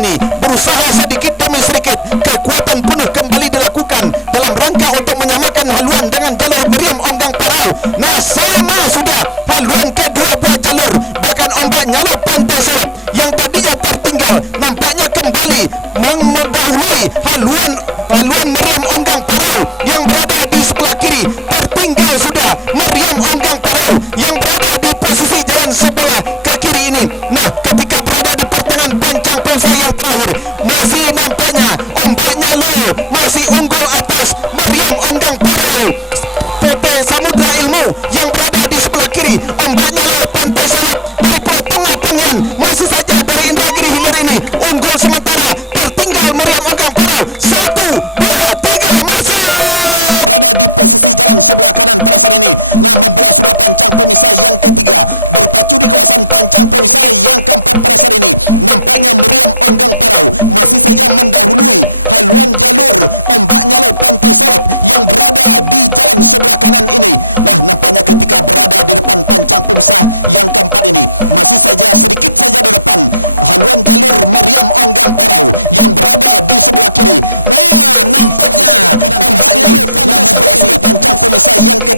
ini berusaha sedikit demi sedikit kekuatan penuh kembali dilakukan dalam rangka untuk menyamakan haluan dengan jalur Meriam Onggang Parau. Nah, sama sudah haluan kedua buah jalur, bahkan ombak nyaluk Pantai Selap yang tadinya tertinggal nampaknya kembali mendahului haluan Meriam Onggang Parau yang berada di sebelah kiri. Tertinggal sudah Meriam Onggang Parau yang berada di posisi jalan sebelah ke kiri ini. Nah, ketika berada di pertengahan pancang pemirsa yang terakhir, masih nampaknya ombaknya low, masih unggul atas Meriam Onggang Parau. PT Samudra Ilmu yang berada di sebelah kiri, ombaknya low Pantai Selap dari Tengah Pengen masih saja dari Indragiri Hilir ini unggul sementara. Tertinggal Meriam Onggang Parau. 1, 2, 3 masuk.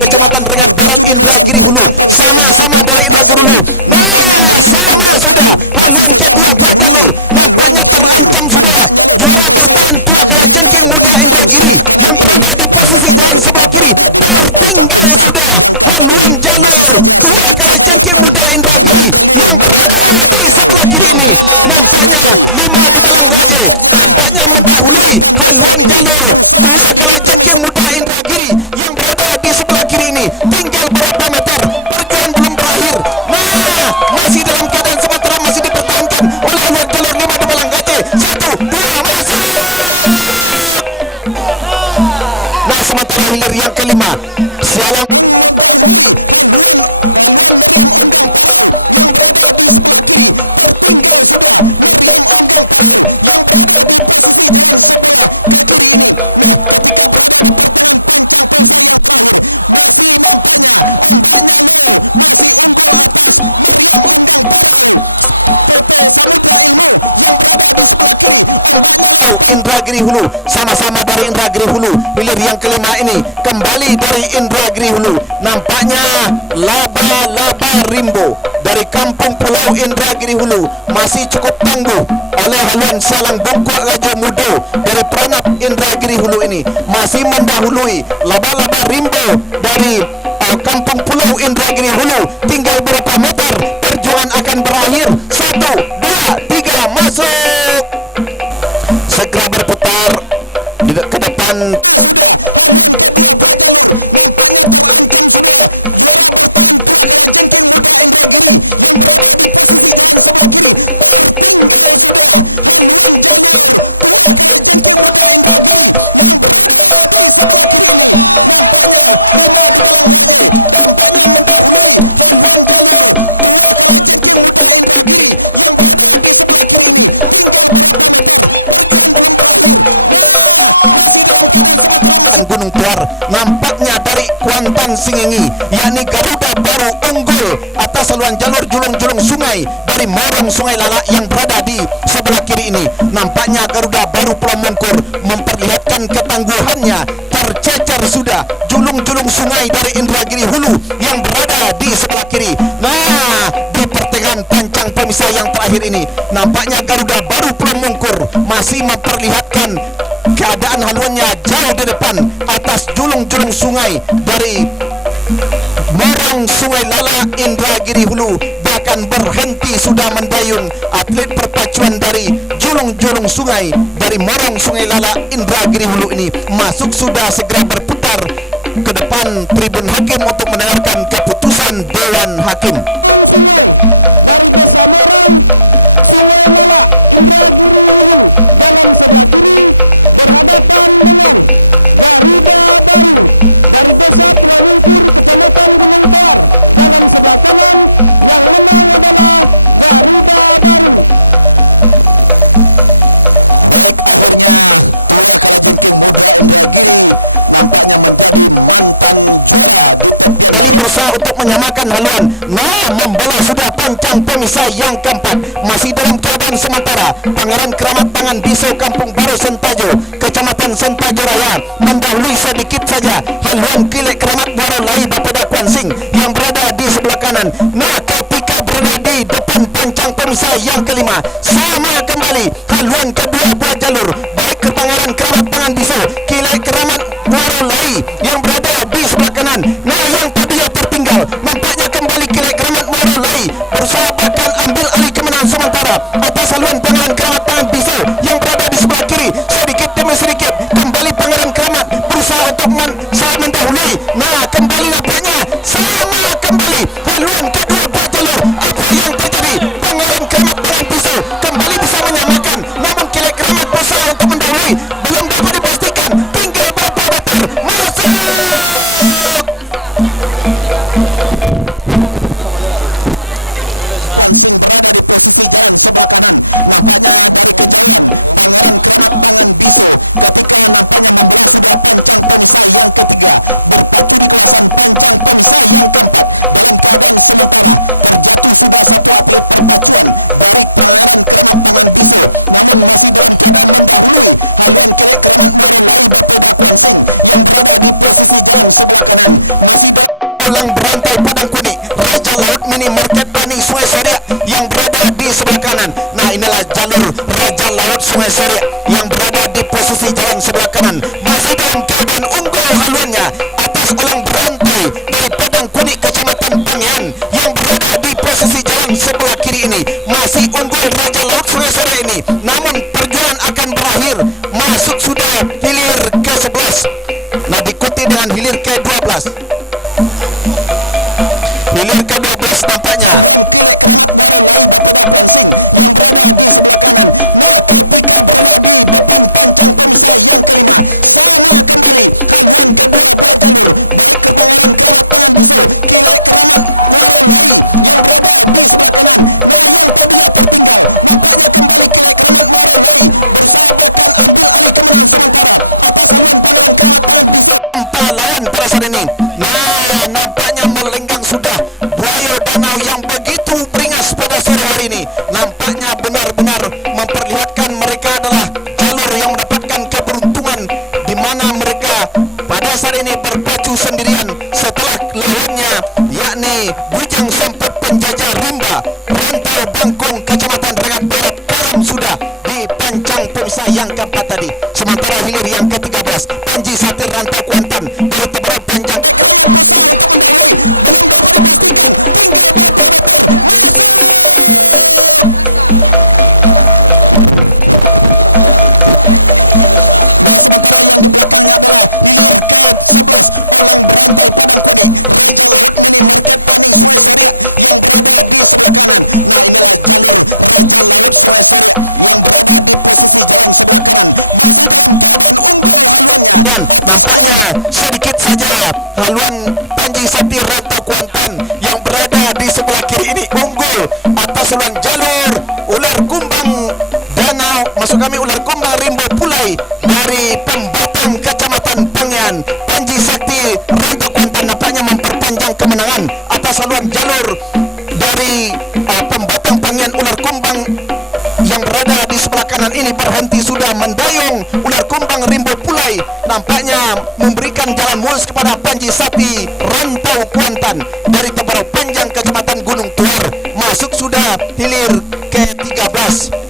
Kecamatan Rengat Barat Indragiri Hulu, sama-sama dari Indragiri Hulu. Nah, sama sudah haluan kedua buah jalur nampaknya terancam sudah. Juara bertahan Tua Kalajengking Muda Indragiri yang berada di posisi jalan sebelah kiri. Tertinggal sudah haluan jalur Tua Kalajengking Muda Indragiri yang berada di sebelah kiri ini. Nampaknya 5 di Balang Raja nampaknya mendahului haluan jalur Tua Kalajengking Muda Indragiri yang berada di sebelah kiri ini. Tinggal berapa meter, perjuangan belum berakhir. Nah, masih dalam keadaan sementara masih dipertahankan oleh haluan jalur 5 di Balang Raja. 1, 2 masuk. Nah, sementara hilir yang kelima Sialang Indragiri Hulu, sama-sama dari Indragiri Hulu. Hilir yang kelima ini kembali dari Indragiri Hulu. Nampaknya laba-laba Rimbo dari Kampung Pulau Indragiri Hulu masih cukup tangguh oleh haluan Salang Bungkuk Raja Mudo dari Peranap Indragiri Hulu ini masih mendahului laba-laba Rimbo dari Kampung Pulau Indragiri Hulu. Tinggal berapa meter, perjuangan akan berakhir. 1, 2, 3 masuk. Segera berputar ke depan. Gunung Tuar nampaknya dari Kuantan Singingi, yakni Garuda baru unggul atas saluran jalur julung-julung sungai dari Morong Sungai Lala yang berada di sebelah kiri ini. Nampaknya Garuda baru Pulau Mongkur memperlihatkan ketangguhannya. Tercecer sudah julung-julung sungai dari Indragiri Hulu yang berada di sebelah kiri. Nah, di pertengahan pancang pemisah yang terakhir ini nampaknya Garuda baru Pulau Mongkur masih memperlihatkan keadaan haluannya jauh di depan atas julung-julung sungai dari Morong Sungai Lala Indragiri Hulu. Bahkan berhenti sudah mendayung atlet perpacuan dari julung-julung sungai dari Morong Sungai Lala Indragiri Hulu ini masuk sudah segera berputar ke depan tribun hakim untuk mendengarkan keputusan Dewan Hakim. berusaha untuk menyamakan haluan. Nah, panjang pemisah yang keempat. Masih dalam keadaan sementara, Pangeran Keramat Pangan Biso Kampung Baru Sentajo, Kecamatan Sentajo Raya, mendahului sedikit saja haluan Kilek Keramat Muaro Lai Bapada Kuansing yang berada di sebelah kanan. Nah, ketika berada di depan pancang pemisah yang kelima, sama kembali haluan kedua buah jalur, baik ke Pangeran Keramat Pangan Biso, Kilek Keramat Muaro Lai yang berada di sebelah kanan. Nah, yang tadinya tertinggal, nampaknya kembali Kilek Keramat Muaro Lai berusaha bahkan ambil alih kemenangan sementara atas haluan Pangeran Keramat Pangan Biso yang berada di sebelah kiri. Sedikit demi sedikit kembali Pangeran Keramat berusaha untuk mendahului. Nah, kembali nampaknya sama kembali haluan kedua buah jalur. Apa yang terjadi? Pangeran Keramat Pangan Biso kembali bisa menyamakan, namun Kilek Keramat berusaha untuk mendahului. Belum dapat dipastikan, tinggal beberapa meter. Masuk! Berantai Padang Kuni, Raja Laut Mini Market Bani Sungai Seriak yang berada di sebelah kanan. Nah, inilah jalur Raja Laut Sungai Seriak yang berada di posisi jalan sebelah kanan, masih dalam keadaan unggul haluannya atas ulang berantai dari Padang Kuni Kecamatan Pangian yang berada di posisi jalan sebelah kiri ini. Masih unggul Raja Laut Sungai Seriak ini, namun perjuangan akan berakhir. Masuk sudah hilir ke-11, nah diikuti dengan hilir ke-12. Hilir ke-12 nampaknya. Lawan perasaan ini. Nah, nampaknya melenggang sudah buaya danau yang begitu beringas pada sore hari ini. Nampaknya benar-benar memperlihatkan mereka adalah jalur yang mendapatkan keberuntungan, di mana mereka pada saat ini berpacu sendirian setelah lawannya, yakni Bujang Sampet Penjajah Rimba Rantau Bangkong Kecamatan Rengat Barat karam sudah di pancang pemisah yang keempat tadi. Sementara hilir yang ke-13, Panji Satir Rantau Kuantan dari Teberau Panjang. Nampaknya sedikit saja haluan Panji Satir Rantau Kuantan yang berada di sebelah kiri ini unggul atas haluan jalur ular kumbang danau, maksud kami ular kumbang Rimbo Pulai dari Pembatang Kecamatan Pangian. Panji Sakti Rantau Kuantan nampaknya memperpanjang kemenangan atas haluan jalur dari Pembatang Pangian. Ular kumbang yang berada di sebelah kanan ini berhenti sudah mendayung ular kumbang Rimbo Pulai, nampaknya memberikan jalan mulus kepada Panji Sapi Rantau Kuantan dari Teberau Panjang Kecamatan Gunung Tuar. Masuk sudah hilir ke-13.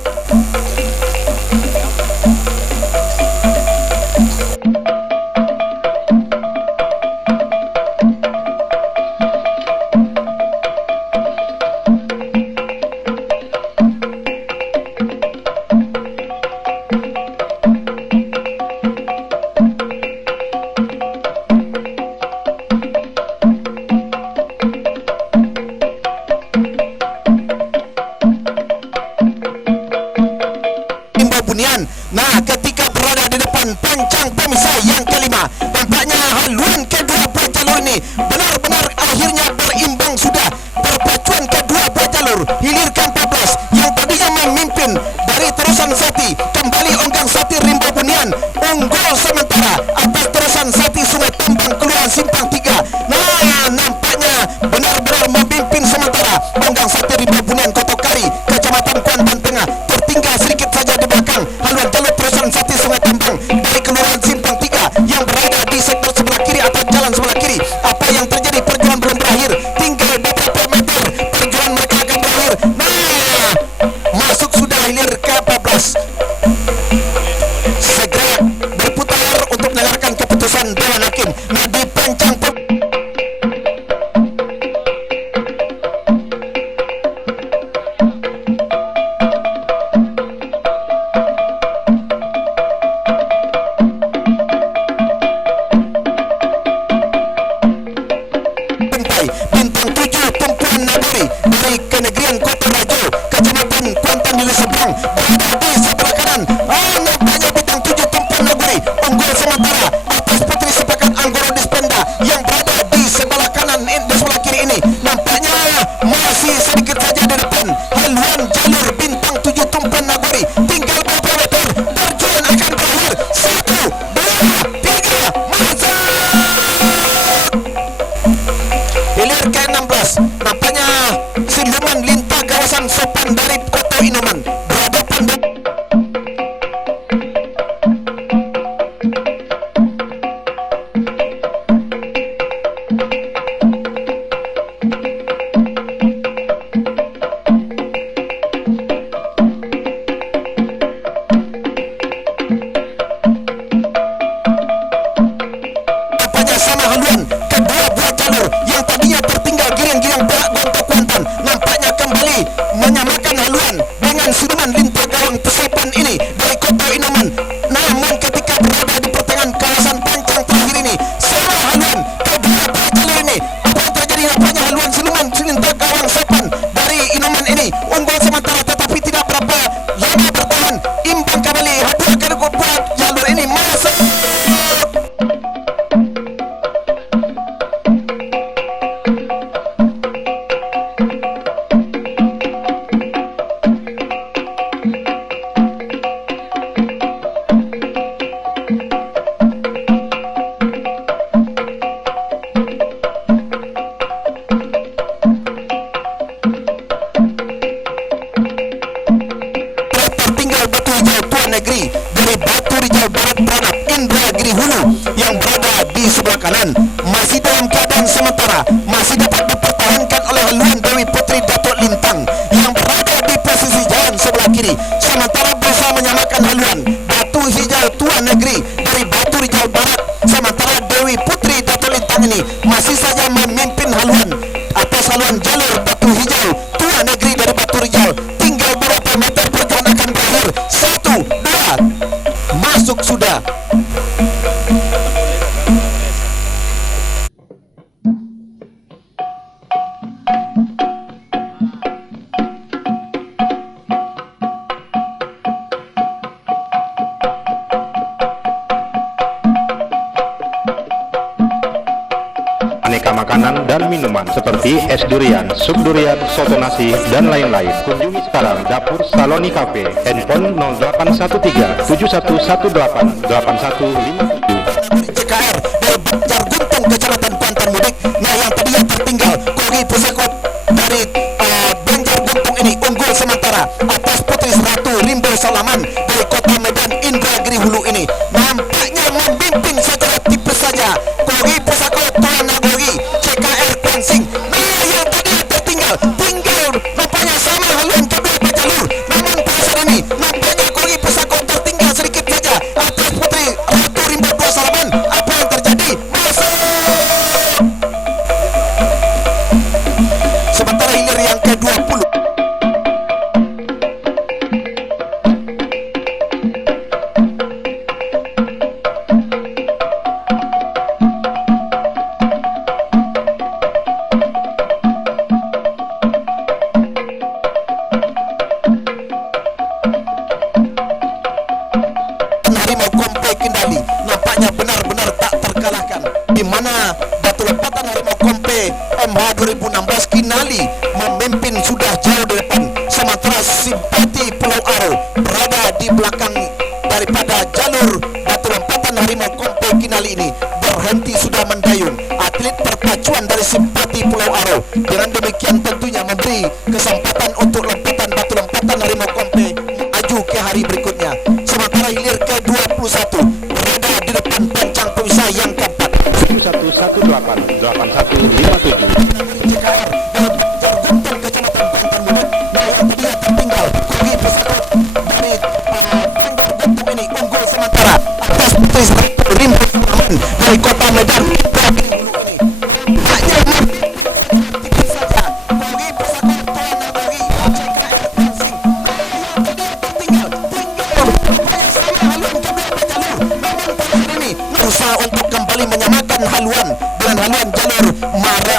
Nah, ketika berada di depan pancang pemisah yang kelima, nampaknya haluan kedua buah jalur ini benar-benar akhirnya berimbang sudah. Perpacuan kedua buah jalur hilir ke-14 yang tadinya memimpin dari Terusan Sati, kembali Onggang Sati Rimbo Bunian unggul sementara atas Terusan Sati Sungai Tambang Kelurahan Simpang 3. Nah, nampaknya benar-benar memimpin sementara Onggang Sati Rimbo Bunian ke-16 segera berputar untuk mendengarkan keputusan Dewan Hakim. Nah, di pancang bintang 7 tumpuan nagari dari kenegrian Kota Rajo, Kecamatan Kuantan Dili Seberang, berada di sebelah kanan. Nampaknya bintang 7 tumpuan nagari unggul sementara atas Putri Sepakat Anggoro Dispenda yang berada di sebelah kanan, di sebelah kiri ini. Nampaknya masih sedikit saja di depan haluan jalur bintang 7 tumpuan nagari. Tinggal beberapa meter, terjun akan berakhir. 1, 2, 3, masa hilir ke-16. Nampaknya siluman lintah kawasan Sopan dari Kota Inuman berhadapan dengan nampaknya sama haluan kedua buah jalur yang tadinya tertinggal giring-giring pihak Gontok Kuantan. Nampaknya kembali menyamakan haluan dengan siluman lintah gawang Pesepan ini dari Kota Inuman. Namun ketika berada di pertengahan kawasan pancang terakhir ini, sama haluan kedua buah jalur ini. Apa yang terjadi? Nampaknya haluan siluman lintah gawang Sepan dari Inuman ini unggul sementara, tetapi tidak berapa lama bertahan. Imbang kembali haduan kedua buah jalur ini masuk. Tertinggal Batu Hijau Tuan Negeri dari Batu Rijal Barat Pranap Indragiri Hulu yang berada di sebelah kanan masih dalam keadaan sementara, masih dapat dipertahankan oleh haluan Dewi Putri Datuk Lintang yang berada di posisi jalan sebelah kiri, sementara berusaha menyamakan haluan Batu Hijau Tuan Negeri dari Batu Rijal Barat. Sementara Dewi Putri Datuk Lintang ini masih saja memimpin haluan atas haluan jalur Batu Hijau Tuan Negeri dari Batu Rijal. Tinggal beberapa meter perjalanan akan berakhir. 1, 2, masuk sudah. Aneka makanan dan minuman seperti es durian, sup durian, soto nasi, dan lain-lain. Kunjungi sekarang Dapur Saloni Cafe, handphone 0813 7118 8157. CKR dari Banjar Guntung, Kecamatan Kuantan Mudik. Nah, yang tadinya tertinggal Kogi Pusakot dari Banjar Guntung ini unggul sementara atas Putri Ratu Rimbo Salaman dari Kota Medan Indragiri Hulu ini. Nampaknya memimpin secara tipis saja Kogi Pusakot Tuan Nagori CKR Kwansing. Nah, yang tadinya tertinggal tinggal nampaknya sama haluan kedua jalur. Namun pada saat ini nampaknya Kogi Pusakot tertinggal sedikit saja atas Putri Ratu Rimbo Salaman. Apa yang terjadi? Masuk. Sementara hilir yang ke-20. Harimau Kompe Kendali nampaknya benar-benar tak terkalahkan, di mana batu lompatan Harimau Kompe MH 2016 Kinali memimpin sudah jauh di depan, sementara Simpati Pulau Aro berada di belakang daripada jalur batu lompatan Harimau Kompe Kinali ini berhenti sudah mendayung. Atlet perpacuan dari Simpati Pulau Aro dengan demikian tentunya memberi kesempatan untuk lompatan batu lompatan Harimau Kompe maju ke hari berikutnya. Sementara hilir ke-21 berada di depan pancang pemisah yang keempat 7118 8157. CKR dari Guntung, Kecamatan Kuantan Mudik. Nah, yang tadinya tertinggal Kogi Pusakot dari berusaha untuk kembali menyamakan haluan dengan haluan jalur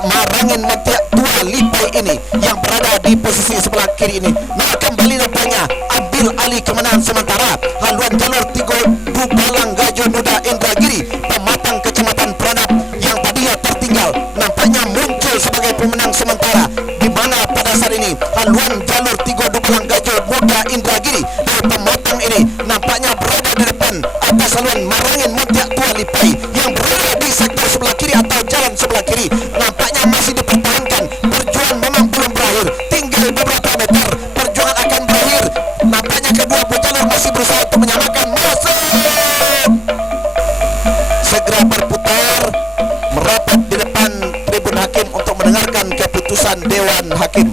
Marangin Mentiak Tua Lipai ini yang berada di posisi sebelah kiri ini. Nah, kembali nampaknya ambil alih kemenangan sementara haluan jalur Tigo Dubalang Gajo Muda Indragiri Pematang Kecamatan Peranap yang tadinya tertinggal nampaknya muncul sebagai pemenang sementara, di mana pada saat ini haluan jalur Tigo Dubalang Gajo Muda Indragiri dari Pematang ini nampaknya berada di depan atas haluan Marangin Mentiak Tua Lipai yang berada di sektor sebelah kiri atau jalan sebelah kiri. Nampaknya masih dipertahankan, perjuangan memang belum berakhir, tinggal beberapa meter perjuangan akan berakhir. Nampaknya kedua pejalur masih berusaha untuk menyamakan. Masuk segera berputar merapat di depan tribun hakim untuk mendengarkan keputusan Dewan Hakim.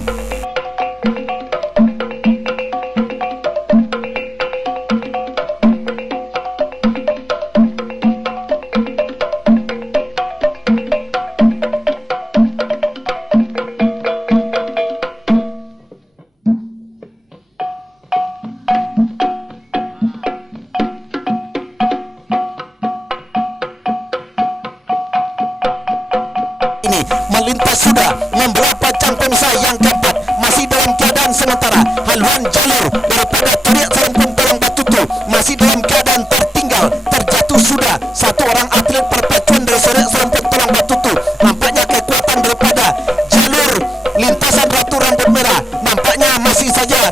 Melintas sudah membawa pacang pemisah yang keempat, masih dalam keadaan sementara haluan jalur daripada Tariak Serempun Tulang Batutu masih dalam keadaan tertinggal, terjatuh sudah satu orang atlet perpacuan dari Tariak Serempun Tulang Batutu. Nampaknya kekuatan daripada jalur lintasan Ratu Rambut Merah nampaknya masih saja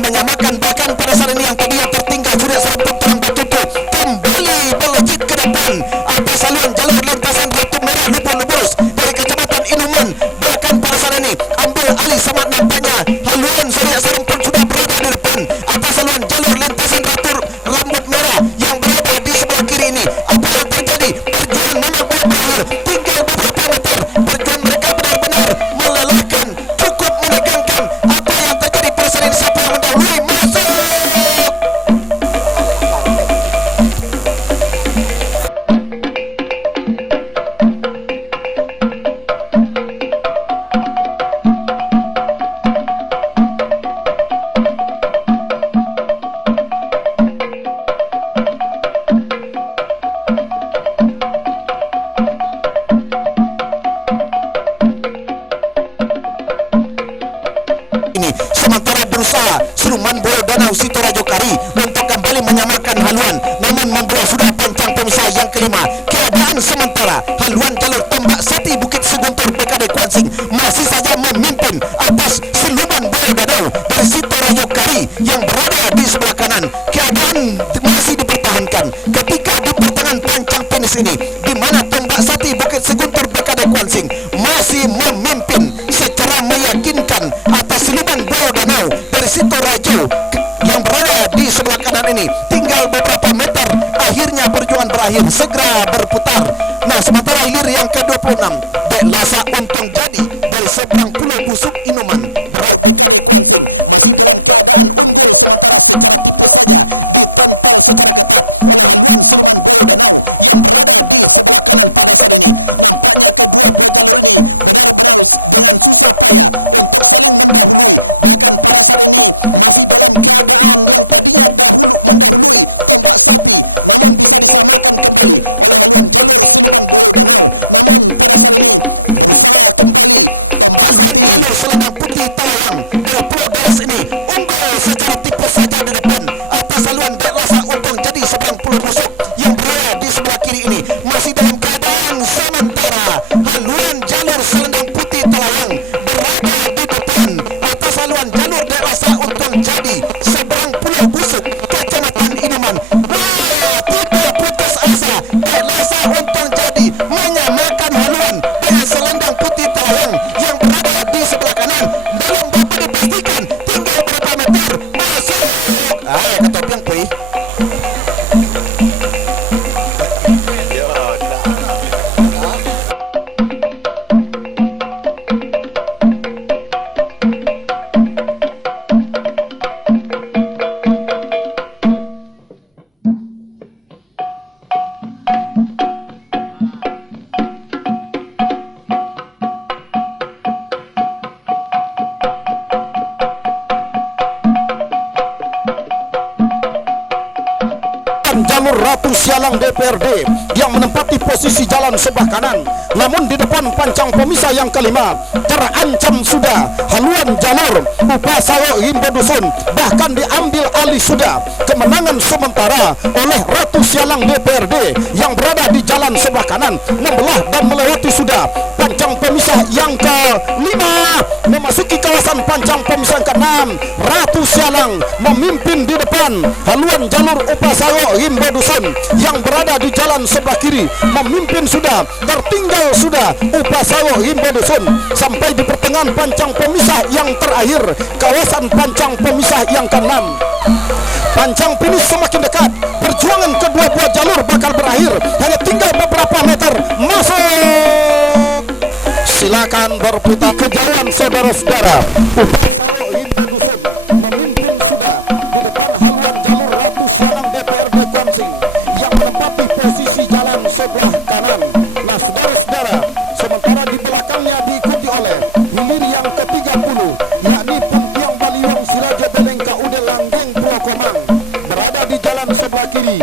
menyamakan, bahkan pada saat ini yang tadinya tertinggal Tariak Serempun Tulang Batutu kembali melejit ke depan atas haluan jalur lintasan Ratu Merah Lubus dari Kecamatan Inuman. Bahkan pada saat ini ambil alih sama nampaknya haluan Tariak Serempun sudah berada di depan atas haluan jalur lintasan Ratu Rambut Merah yang berada di sebelah kiri ini. Apa yang terjadi? Perjuangan memang belum berakhir, tinggal beberapa meter. Perjuangan mereka benar-benar melelahkan, cukup menegangkan. Apa yang terjadi pada saat ini? Siapa yang mendahului? Masuk! Sementara berusaha Siluman Boyo Danau Sitorajo Kari untuk kembali menyamakan haluan, namun membuat sudah pancang pemisah yang kelima. Keadaan sementara haluan jalur Tombak Sati Bukit Seguntur BKD Kuansing masih saja memimpin atas Siluman Boyo Danau dari Sitorajo Kari yang berada di sebelah kanan. Keadaan masih dipertahankan ketika di pertengahan pancang finish ini, di mana Tombak Sati Bukit Seguntur BKD Kuansing masih memimpin secara meyakinkan atas Siluman Boyo Danau dari Sitorajo yang berada di sebelah kanan ini. Tinggal beberapa meter akhirnya perjuangan berakhir, segera berputar. Nah, sementara hilir yang ke-26 Dek Lasa Untung Jadi dari seberang Pulau Busuk Inuman berada jalur Ratu Sialang DPRD yang menempati posisi jalan sebelah kanan. Namun di depan pancang pemisah yang kelima terancam sudah haluan jalur Upasayo Himbo Dusun, bahkan diambil alih sudah kemenangan sementara oleh Ratu Sialang DPRD yang berada di jalan sebelah kanan, membelah dan melewati sudah pancang pemisah yang kelima, memasuki kawasan pancang pemisah yang keenam. Ratu Sialang memimpin di depan haluan jalur Upasayo Himbo Dusun yang berada di jalan sebelah kiri, memimpin sudah, tertinggal sudah Upasayo Himbo Dusun sampai di pertengahan pancang pemisah yang terakhir, kawasan pancang pemisah yang keenam. Pancang finish semakin dekat, perjuangan kedua buah jalur bakal berakhir, hanya tinggal beberapa meter. Masuk, silakan berputar ke jalan saudara-saudara. Upasayo Himbo Dusun memimpin sudah di depan haluan jalur Ratu Sialang DPRD Kuansing yang menempati posisi jalan sebelah kanan. Nah saudara-saudara, sementara di belakangnya diikuti oleh hilir yang ke-30, yakni Puntiang Baliwang Sirajo Beleng KUD Langgeng Pulau Komang, berada di jalan sebelah kiri.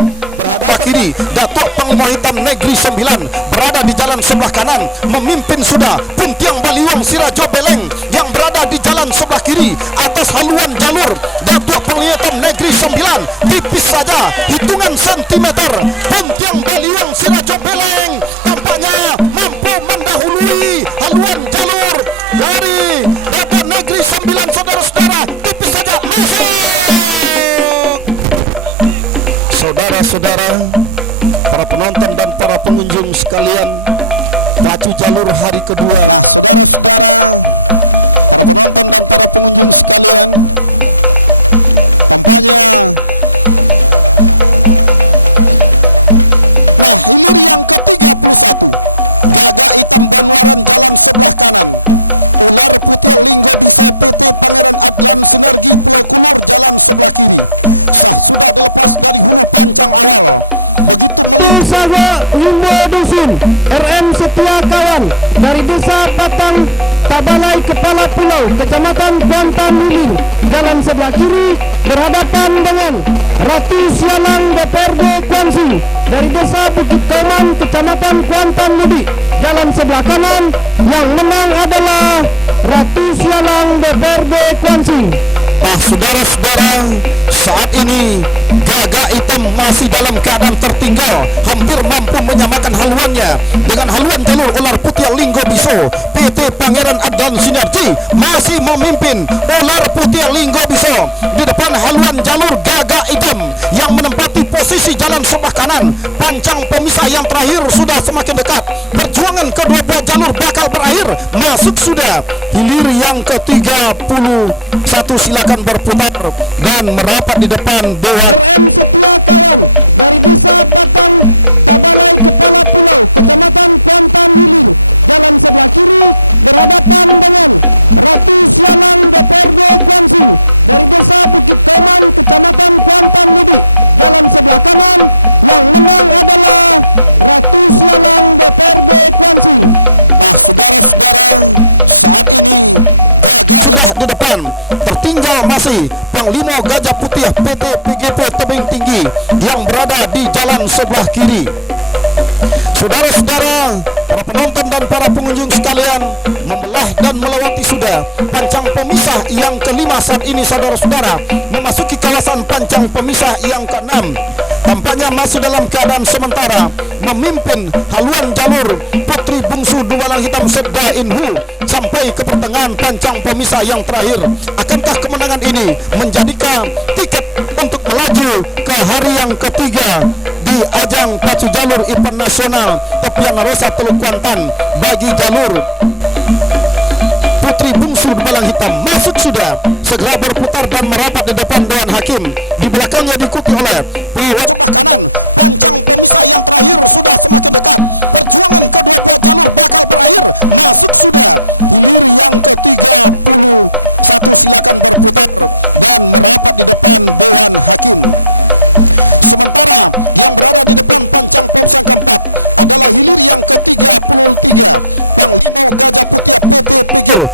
Datuk Panglima Hitam Negeri 9 berada di jalan sebelah kanan, memimpin sudah Puntiang Baliwang Sirajo Beleng yang berada di jalan sebelah kiri. Atas haluan jalur Datuk Panglima Hitam Negeri 9 tipis saja, hitungan sentimeter. Puntiang Baliwang Sirajo Beleng tampaknya mampu mendahului haluan jalur dari Datuk Negeri 9, saudara-saudara, tipis saja. Masuk, saudara-saudara, para penonton dan para pengunjung sekalian, pacu jalur hari kedua. Himbo Dusun RM Setia Kawan dari Desa Patang Tabalai Kepala Pulau Kecamatan Kuantan Liling, jalan sebelah kiri berhadapan dengan Ratu Sialang DPRD Kuansing dari Desa Bukit Kauman Kecamatan Kuantan Ludi, jalan sebelah kanan. Yang menang adalah Ratu Sialang DPRD Kuansing. Saudara-saudara, saat ini Gagak Hitam masih dalam keadaan tertinggal, hampir mampu menyamakan haluannya dengan haluan jalur Ular Putih Linggo Biso. PT Pangeran Adlan Sinergi masih memimpin Ular Putih Linggo Biso di depan haluan jalur Gagak Hitam yang menempati posisi jalan sebelah kanan. Pancang pemisah yang terakhir sudah semakin dekat, perjuangan kedua buah jalur bakal berakhir. Masuk sudah hilir yang ke-31, silakan berputar dan merapat di depan Dewan. Sudah di depan, tertinggal masih Panglima Gajah Putih PT PGP Tebing Tinggi yang berada di jalan sebelah kiri. Saudara-saudara, para penonton dan para pengunjung sekalian, membelah dan melewati sudah pancang pemisah yang kelima saat ini, saudara-saudara, memasuki kawasan pancang pemisah yang keenam. Tampaknya masih dalam keadaan sementara, memimpin haluan jalur Putri Bungsu Dumalang Hitam Sedda Inhu sampai ke pertengahan pancang pemisah yang terakhir. Akankah kemenangan ini menjadikan tiket untuk melaju ke hari yang ketiga di ajang pacu jalur event nasional Tepian Rosa Teluk Kuantan bagi jalur Putri Bungsu Dumalang Hitam? Masuk sudah, segera berputar dan merapat di depan Dewan Hakim. Di belakangnya diikuti oleh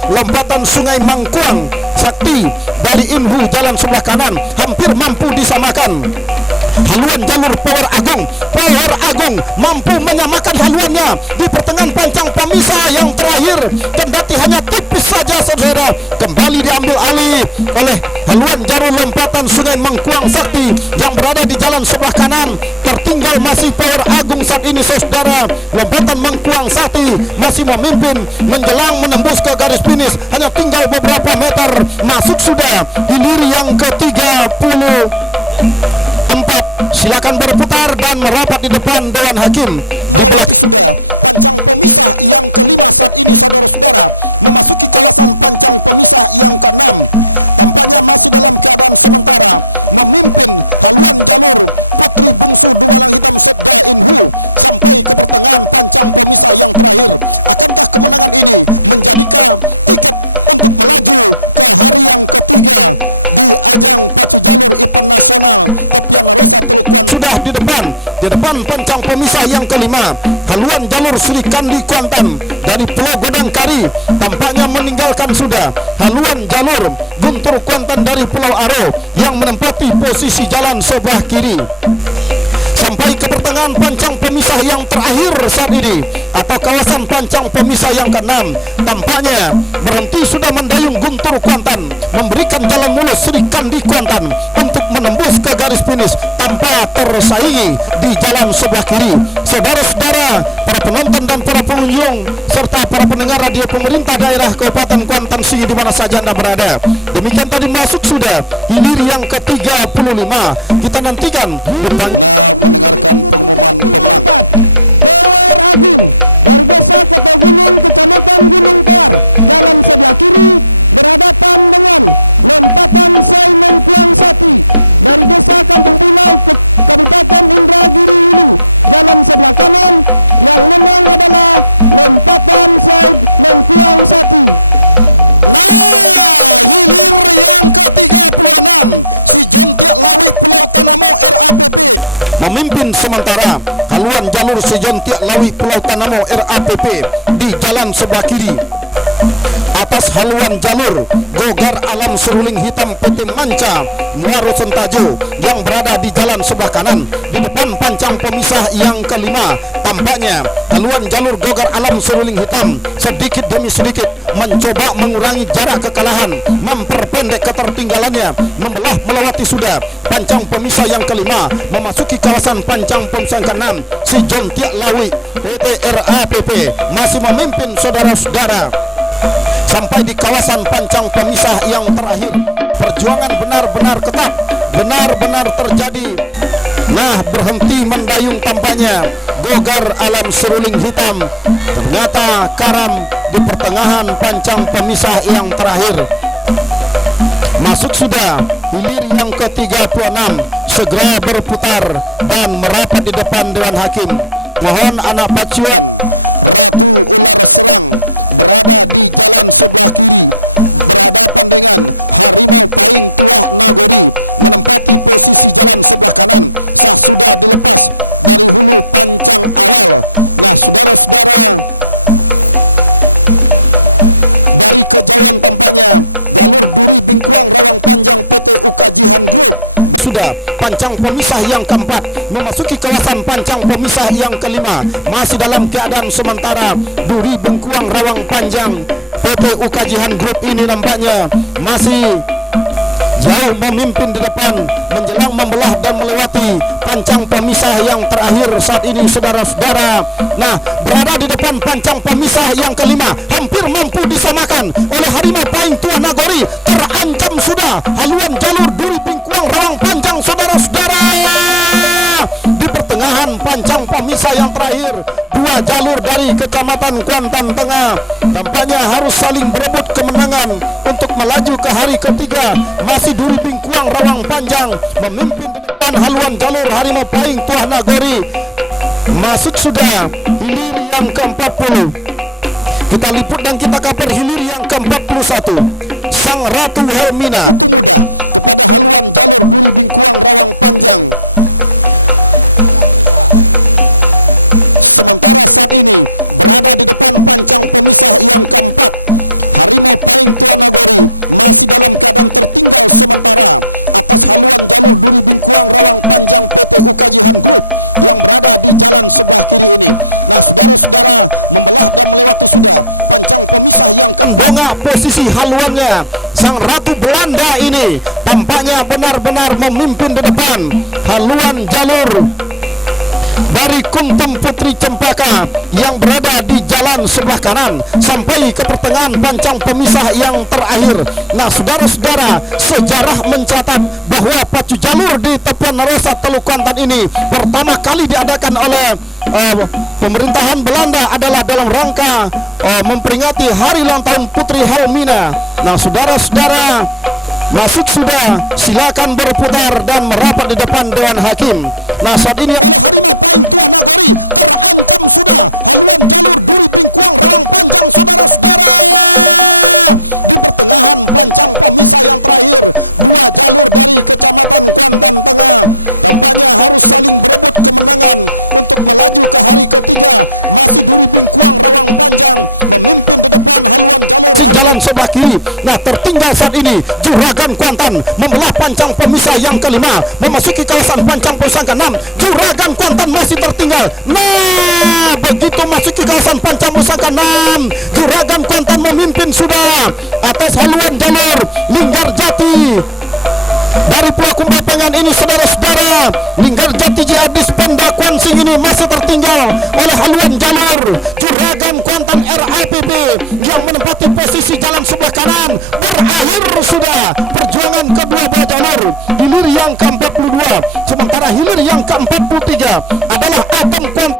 lompatan Sungai Mangkuang Sakti dari Inhu jalan sebelah kanan hampir mampu disamakan. Haluan jalur Power Agung mampu menyamakan haluannya di pertengahan pancang pemisah yang terakhir, kendati hanya tipis saja saudara. Kembali diambil alih oleh haluan Jarur lompatan Sungai Mengkuang Sakti yang berada di jalan sebelah kanan. Tertinggal masih Power Agung saat ini saudara. Lompatan Mengkuang Sakti masih memimpin menjelang menembus ke garis finish, hanya tinggal beberapa meter masuk sudah hilir yang ke-34. Silakan berputar dan merapat di depan Dewan Hakim di belakang. Di depan pancang pemisah yang kelima, haluan jalur Sri Kandi Kuantan dari Pulau Godangkari tampaknya meninggalkan sudah haluan jalur Guntur Kuantan dari Pulau Aro yang menempati posisi jalan sebelah kiri. Sampai ke pertengahan pancang pemisah yang terakhir saat ini atau kawasan pancang pemisah yang ke-6, tampaknya berhenti sudah mendayung Guntur Kuantan, memberikan jalan mulus Sri Kandi Kuantan untuk menembus ke garis finish tanpa tersaingi di jalan sebelah kiri. Saudara-saudara, para penonton dan para pengunjung serta para pendengar radio pemerintah daerah Kabupaten Kuantan Sengi di mana saja Anda berada, demikian tadi masuk sudah hilir yang ke-35. Kita nantikan depan. Memimpin sementara haluan jalur Sejontiak Lawi Pulau Tanamo RAPP di jalan sebelah kiri. Atas haluan jalur Gogar Alam Seruling Hitam PT Manca Muaro Sentajo yang berada di jalan sebelah kanan. Di depan pancang pemisah yang kelima, tampaknya haluan jalur Gogar Alam Seruling Hitam sedikit demi sedikit mencoba mengurangi jarak kekalahan, memperpendek ketertinggalannya, melewati sudah pancang pemisah yang kelima, memasuki kawasan pancang pemisah ke-6. Sejontiak Lawi PT RAPP masih memimpin saudara-saudara sampai di kawasan pancang pemisah yang terakhir. Perjuangan benar-benar ketat, benar-benar terjadi. Nah, berhenti mendayung tampaknya Gogar Alam Seruling Hitam, ternyata karam di pertengahan pancang pemisah yang terakhir. Masuk sudah hilir yang ke-36, segera berputar dan merapat di depan Dewan Hakim. Mohon anak pacuan. Pancang pemisah yang keempat memasuki kawasan pancang pemisah yang kelima, masih dalam keadaan sementara. Duri Bengkuang Rawang Panjang PT Ukajihan Group ini nampaknya masih jauh memimpin di depan menjelang membelah dan melewati pancang pemisah yang terakhir saat ini saudara-saudara. Nah, berada di depan pancang pemisah yang kelima, hampir mampu disamakan oleh Harimau Paing Tua Nagori. Terancam sudah haluan jalur Duri Bengkuang Rawang Panjang saudara-saudara. Di pertengahan pancang pemisah yang terakhir, dua jalur dari Kecamatan Kuantan Tengah tampaknya harus saling berebut kemenangan untuk melaju ke hari ketiga. Masih Duri Bengkuang Rawang Panjang memimpin di depan haluan jalur Harimau Paing Tua Nagori. Masuk sudah hilir yang ke-40. Kita liput dan kita kabar hilir yang ke-41, Sang Ratu Hermina. posisi haluannya. Sang Ratu Belanda ini tampaknya benar-benar memimpin di depan haluan jalur dari Kuntum Putri Cempaka yang berada di jalan sebelah kanan sampai ke pertengahan pancang pemisah yang terakhir. Nah, saudara-saudara, sejarah mencatat bahwa pacu jalur di tepian Narosa Teluk Kuantan ini pertama kali diadakan oleh pemerintahan Belanda adalah dalam rangka memperingati hari ulang tahun Putri Helmina. Nah, saudara-saudara, masuk sudah, silakan berputar dan merapat di depan Dewan Hakim. Nah, saat ini jalan sebelah kiri. Nah, tertinggal saat ini Juragan Kuantan membelah pancang pemisah yang kelima memasuki kawasan pancang pemisah ke-6. Juragan Kuantan masih tertinggal. Nah, begitu masuki kawasan pancang pemisah ke-6, Juragan Kuantan memimpin sudah atas haluan jalur Linggarjati. Dari Pulau Kumbapengan ini, saudara-saudara, Linggarjati Jihadis Pendakuan Sing ini masih tertinggal oleh haluan jalur Juragan Kuantan RAPP yang menempati posisi jalan sebelah kanan. Berakhir sudah perjuangan kedua belah jalur. Hilir yang ke-42, sementara hilir yang ke-43 adalah Atom Kuantan.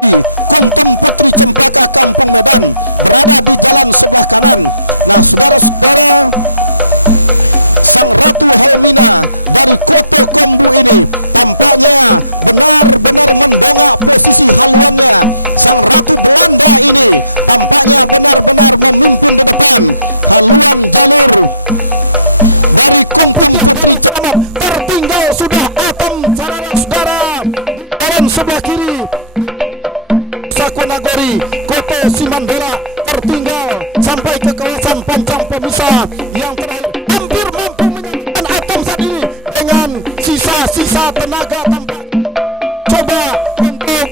Sebelah kiri Sakonagori, Koto Simandera tertinggal sampai ke kawasan pancang pemisah yang terakhir, hampir mampu menyelamatkan Atom saat ini dengan sisa-sisa tenaga tampak coba untuk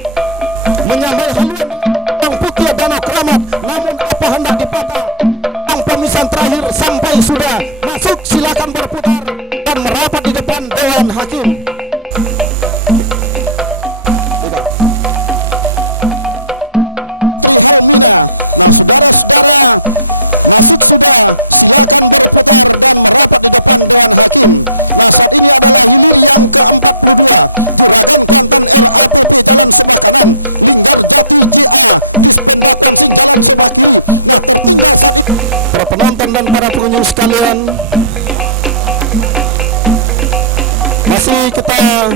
menyamai haluan yang putih Danau Keramat, namun apa hendak dipatah. Yang pemisahan terakhir sampai sudah masuk, silakan berputar dan merapat di depan Dewan Hakim. Penonton dan para pengunjung sekalian, masih kita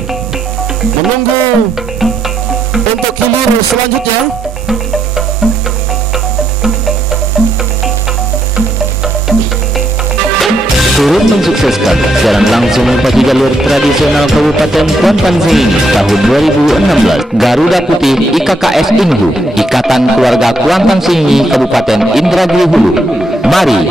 menunggu untuk hilir selanjutnya. Turut mensukseskan jalan langsung bagi jalur tradisional Kabupaten Kuantan Sing tahun 2016, Garuda Putih IKKS Inhu, Ikatan Keluarga Kuantan Singi Kabupaten Indragiri Hulu. Mari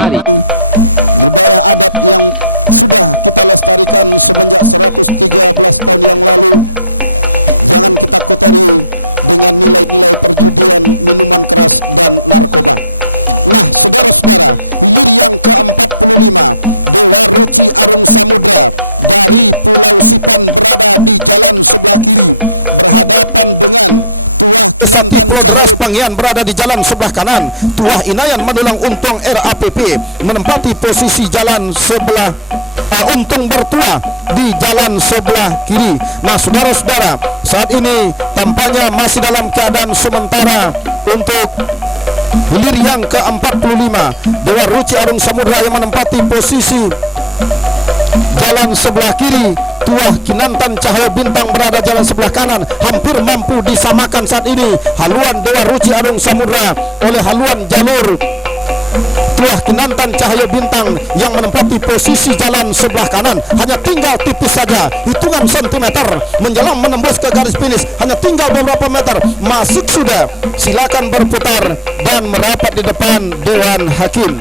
Sati Pulau Deras Panggian berada di jalan sebelah kanan. Tuah Inayan Madulang Untung RAPP menempati posisi jalan sebelah Untung Bertua di jalan sebelah kiri. Nah, saudara-saudara, saat ini tampaknya masih dalam keadaan sementara untuk hilir yang ke-45. Dewa Ruci Arung Samudra yang menempati posisi jalan sebelah kiri. Tuah Kinantan Cahaya Bintang berada jalan sebelah kanan, hampir mampu disamakan saat ini haluan Dewa Ruci Arung Samudra oleh haluan jalur Tuah Kinantan Cahaya Bintang yang menempati posisi jalan sebelah kanan. Hanya tinggal tipis saja, hitungan sentimeter menjelang menembus ke garis finish, hanya tinggal beberapa meter, masuk sudah. Silakan berputar dan merapat di depan Dewan Hakim.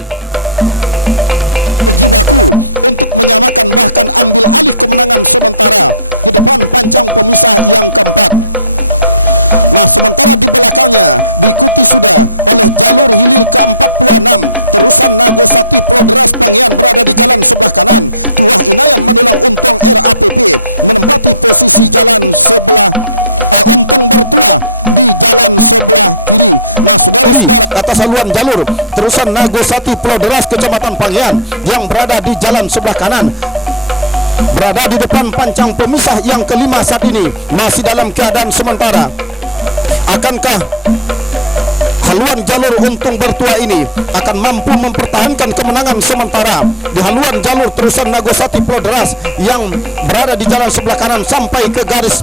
atas haluan jalur terusan Nagosati Pulau Deras Kecamatan Panggian yang berada di jalan sebelah kanan, berada di depan pancang pemisah yang kelima saat ini masih dalam keadaan sementara. Akankah haluan jalur Untung Bertua ini akan mampu mempertahankan kemenangan sementara di haluan jalur terusan Nagosati Pulau Deras yang berada di jalan sebelah kanan sampai ke garis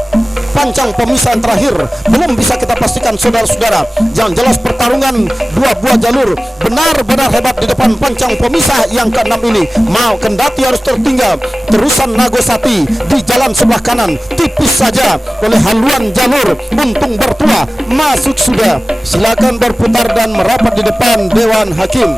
pancang pemisahan terakhir? Belum bisa kita pastikan saudara-saudara. Yang jelas pertarungan dua buah jalur benar-benar hebat di depan pancang pemisah yang ke-6 ini. Mau kendati harus tertinggal terusan Nagosati di jalan sebelah kanan tipis saja oleh haluan jalur Untung Bertua. Masuk sudah, silakan berputar dan merapat di depan Dewan Hakim.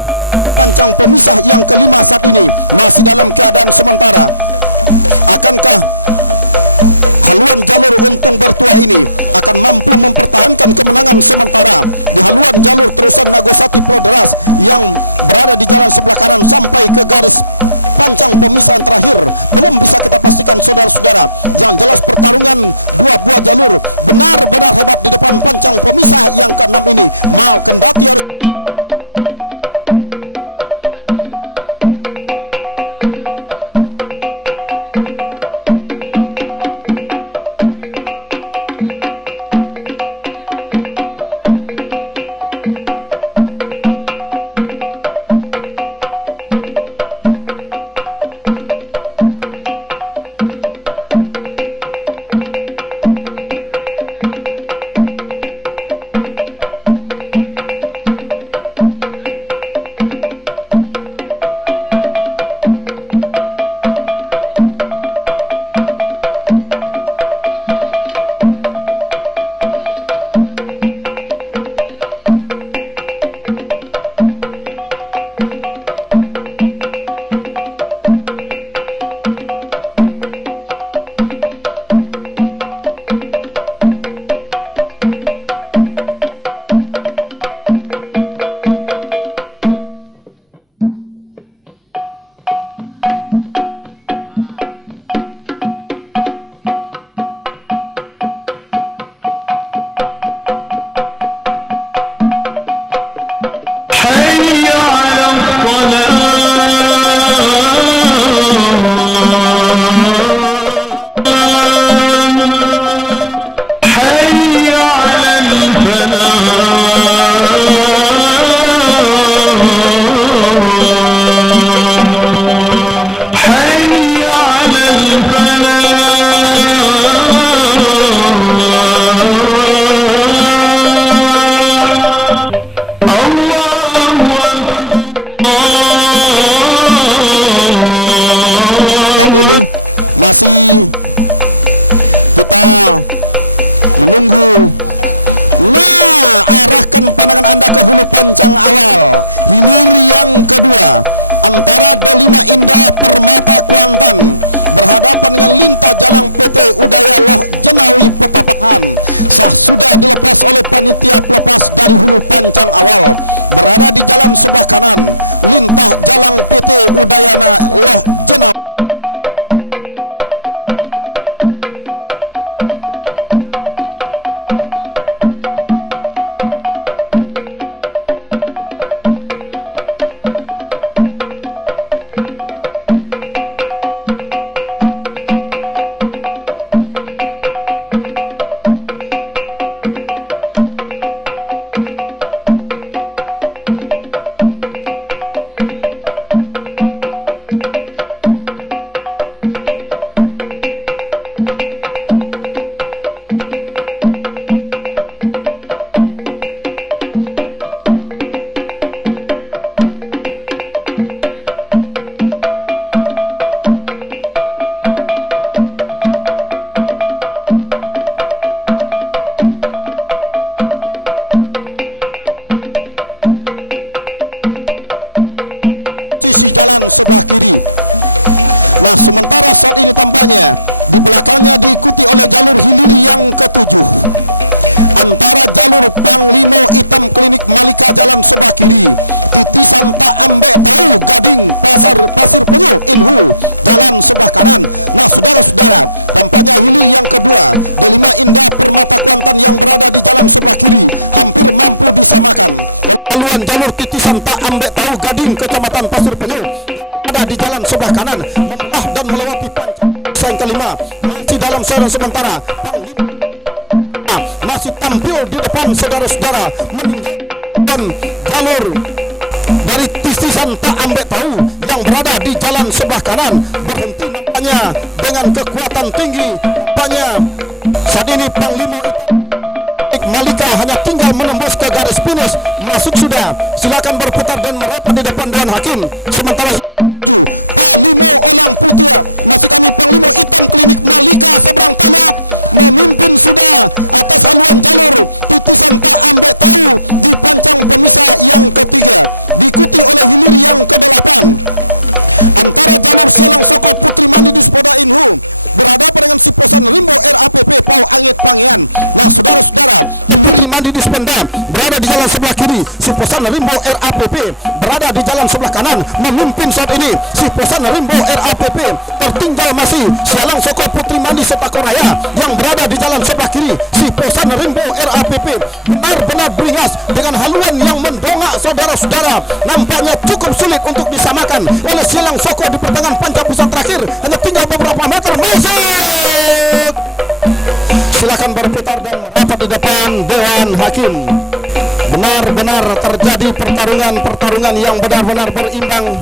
Kecamatan Pasir Penyu ada di jalan sebelah kanan membelah dan melewati panca yang kelima. Masih dalam serangan sementara, Panglima masih tampil di depan saudara-saudara meninggalkan jalur dari tisisan tak ambek tahu yang berada di jalan sebelah kanan, berhenti nampaknya dengan kekuatan tinggi. Nampaknya saat ini Panglima Malika hanya tinggal menembus ke garis finish, masuk sudah. Silakan berputar dan merapat di depan Dewan Hakim. Sementara Mandi Dispenda berada di jalan sebelah kiri, si Posan Rimbo RAPP berada di jalan sebelah kanan memimpin saat ini. Si Posan Rimbo RAPP tertinggal masih Sialang Soko Putri Mandi serta Koraya yang berada di jalan sebelah kiri. Si Posan Rimbo RAPP benar-benar beringas dengan haluan yang mendongak saudara-saudara. Nampaknya cukup sulit untuk disamakan oleh Sialang Soko di pertengahan panca pusat terakhir, hanya tinggal beberapa meter. Masuk, silakan berputar dan merapat di depan Dewan Hakim. Benar-benar terjadi pertarungan yang benar-benar berimbang.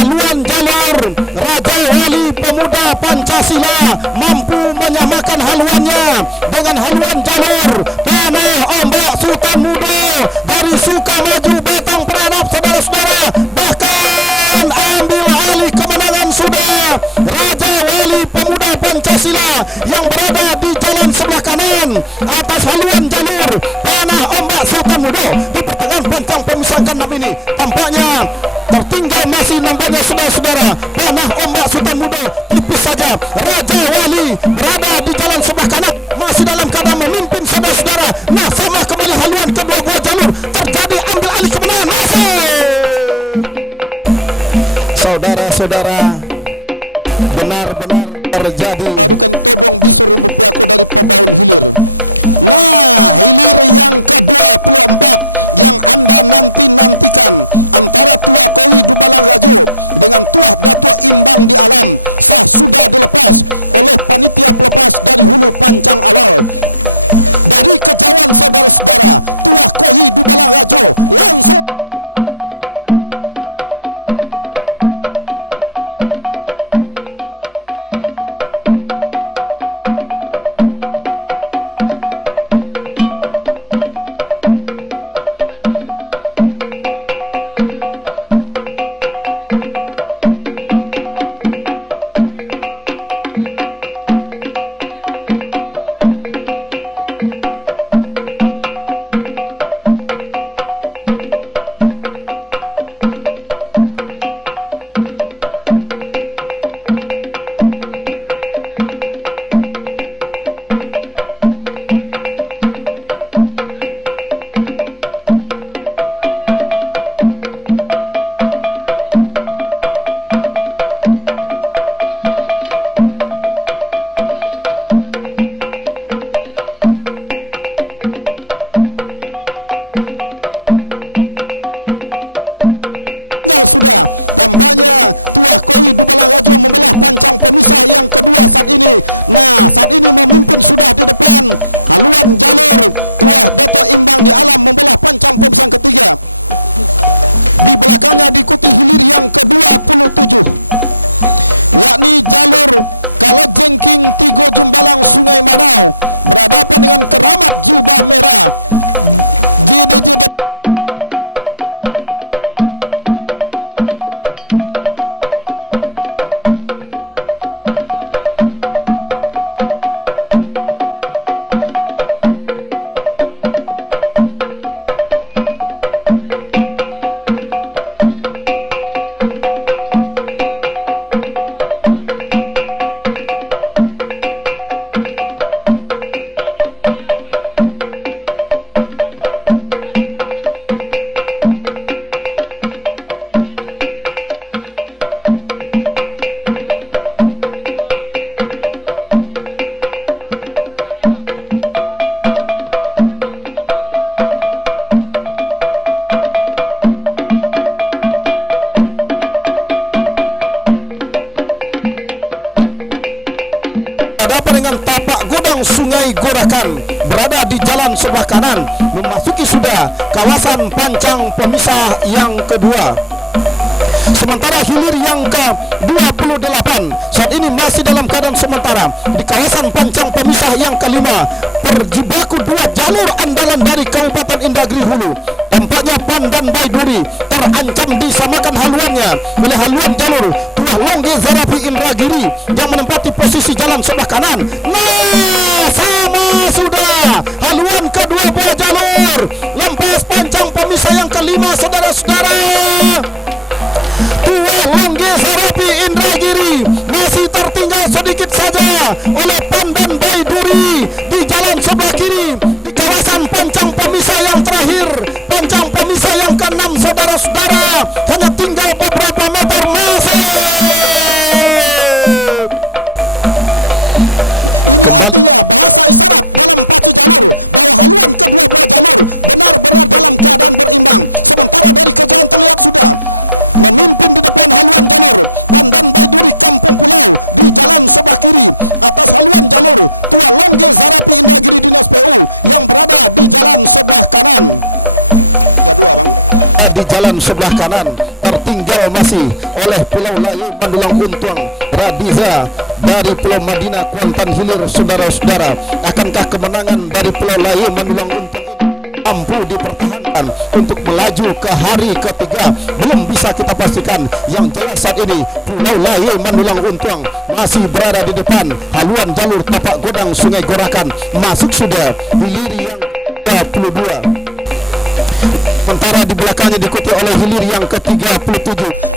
Haluan jalur Raja Wali Pemuda Pancasila mampu menyamakan haluannya dengan haluan jalur Tanah Ombak Sultan Muda dari Sukamaju Batang Peranap, saudara-saudara. Bahkan ambil alih kemenangan sudah Raja Wali Pemuda Pancasila yang berada di jalan sebelah kanan atas haluan jalur Tanah Ombak Sultan Muda di pertengahan bentang pemisahan enam ini. Tampaknya tertinggal masih nampaknya saudara-saudara Tanah Ombak Sultan Muda tipis saja. Raja Wali berada di jalan sebelah kanan masih dalam keadaan memimpin saudara-saudara. Nah, sama kembali haluan kedua buah jalur terjadi ambil alih kemenangan. Saudara-saudara, benar-benar terjadi berada di jalan sebelah kanan, memasuki sudah kawasan pancang pemisah yang kedua. Sementara hilir yang ke-28 saat ini masih dalam keadaan sementara di kawasan pancang pemisah yang kelima, berjibaku dua jalur andalan dari Kabupaten Indagri Hulu. Tampaknya Pan dan Baiduri terancam disamakan haluannya oleh haluan jalur Tuah Longge Zarafi Indragiri yang menempati posisi jalan sebelah kanan. Nah, sama sudah haluan kedua buah jalur lampas pancang pemisah yang kelima, saudara-saudara. Tuah Longge Zarafi Indragiri masih tertinggal sedikit saja oleh Pan dan Baiduri di jalan sebelah kiri di kawasan pancang pemisah yang terakhir, pancang pemisah yang ke-6, saudara-saudara. Hanya tinggal beberapa meter masih kembali. Di jalan sebelah kanan tertinggal masih oleh Pulau Laye Mandulang Untuang Radiza dari Pulau Madinah Kuantan Hilir, saudara-saudara. Akankah kemenangan dari Pulau Laye Mandulang Untuang mampu dipertahankan untuk melaju ke hari ketiga? Belum bisa kita pastikan. Yang jelas saat ini Pulau Laye Mandulang Untuang masih berada di depan haluan jalur tapak godang Sungai Gorakan. Masuk sudah hilir yang ke-22, sementara di belakangnya diikuti oleh hilir yang ke-37.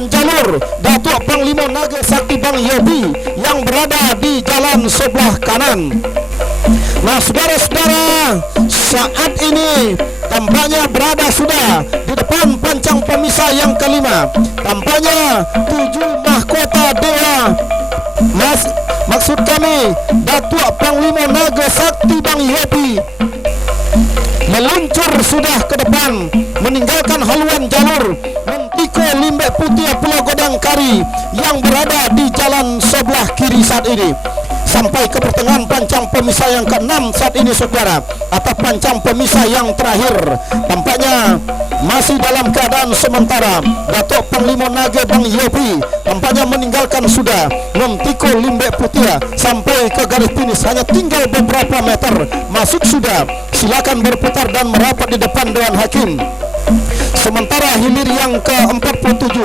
haluan jalur Datuk Panglima Naga Sakti Bang Yobi yang berada di jalan sebelah kanan. Nah, saudara-saudara, saat ini tampaknya berada sudah di depan pancang pemisah yang kelima. Tampaknya 7 mahkota dewa, maksud kami Datuk Panglima Naga Sakti Bang Yobi meluncur sudah ke depan, meninggalkan haluan jalur Mentiko Limbek Putih Pulau Godang Kari yang berada di jalan sebelah kiri saat ini, sampai ke pertengahan pancang pemisah yang ke-6 saat ini, saudara, atau pancang pemisah yang terakhir. Tampaknya masih dalam keadaan sementara. Datuk Panglima Naga Bang Yobi tampaknya meninggalkan sudah Mentiko Limbek Putih sampai ke garis finish, hanya tinggal beberapa meter masuk sudah. Silakan berputar dan merapat di depan Dewan Hakim. Sementara hilir yang ke-47